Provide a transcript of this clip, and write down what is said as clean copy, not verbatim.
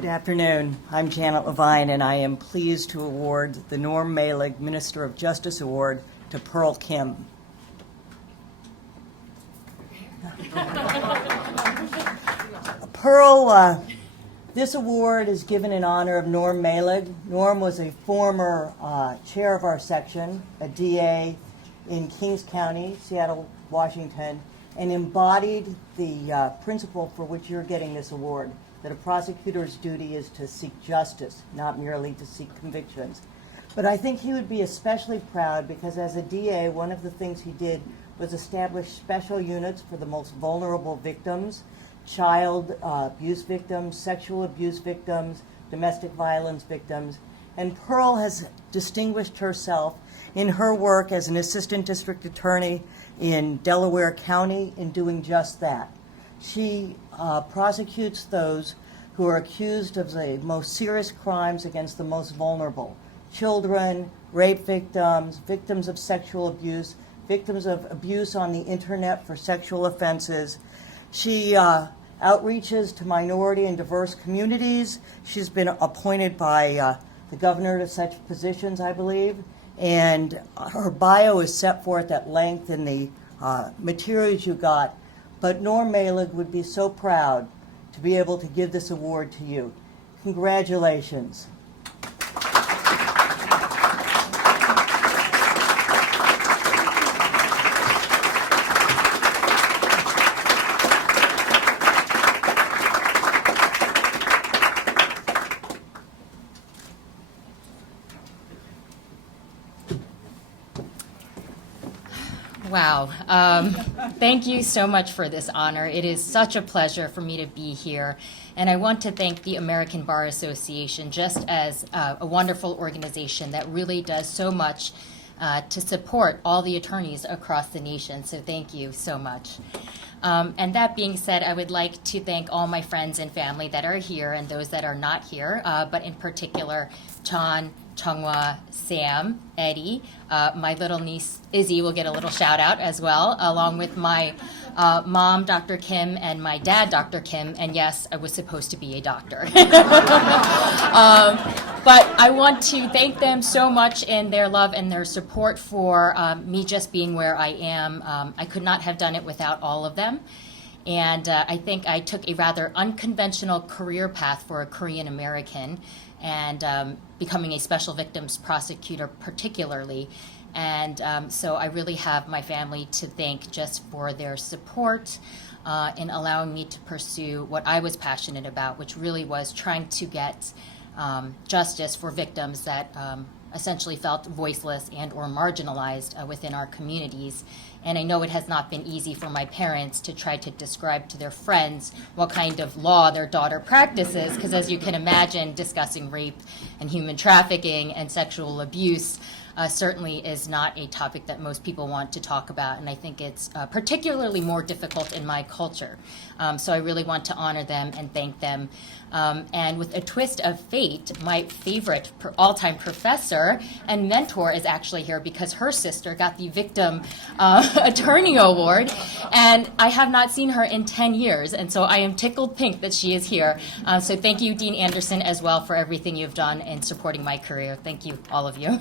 Good afternoon. I'm Janet Levine, and I am pleased to award the Norm Maleng Minister of Justice Award to Pearl Kim. Pearl, this award is given in honor of Norm Maleng. Norm was a former chair of our section, a DA in Kings County, Seattle, Washington, and embodied the principle for which you're getting this award, that a prosecutor's duty is to seek justice, not merely to seek convictions. But I think he would be especially proud because as a DA, one of the things he did was establish special units for the most vulnerable victims, child abuse victims, sexual abuse victims, domestic violence victims. And Pearl has distinguished herself in her work as an assistant district attorney in Delaware County in doing just that. She prosecutes those who are accused of the most serious crimes against the most vulnerable: children, rape victims, victims of sexual abuse, victims of abuse on the internet for sexual offenses. She outreaches to minority and diverse communities. She's been appointed by the governor to such positions, I believe, and her bio is set forth at length in the materials you got. But Norm Maleng would be so proud to be able to give this award to you. Congratulations. Wow. Thank you so much for this honor. It is such a pleasure for me to be here. And I want to thank the American Bar Association just as a wonderful organization that really does so much to support all the attorneys across the nation. So thank you so much. And that being said, I would like to thank all my friends and family that are here and those that are not here, but in particular, Chan, Chunghwa, Sam, Eddie. My little niece Izzy will get a little shout out as well, along with my mom, Dr. Kim, and my dad, Dr. Kim. And yes, I was supposed to be a doctor. But I want to thank them so much in their love and their support for me just being where I am. I could not have done it without all of them. And I think I took a rather unconventional career path for a Korean American, and becoming a special victims prosecutor particularly. And so I really have my family to thank just for their support in allowing me to pursue what I was passionate about, which really was trying to get justice for victims that essentially felt voiceless and or marginalized within our communities. And I know it has not been easy for my parents to try to describe to their friends what kind of law their daughter practices, because as you can imagine, discussing rape and human trafficking and sexual abuse certainly is not a topic that most people want to talk about, and I think it's particularly more difficult in my culture. So I really want to honor them and thank them. And with a twist of fate, my favorite all-time professor and mentor is actually here because her sister got the Victim Attorney Award, and I have not seen her in 10 years, and so I am tickled pink that she is here. So thank you, Dean Anderson, as well, for everything you've done in supporting my career. Thank you, all of you.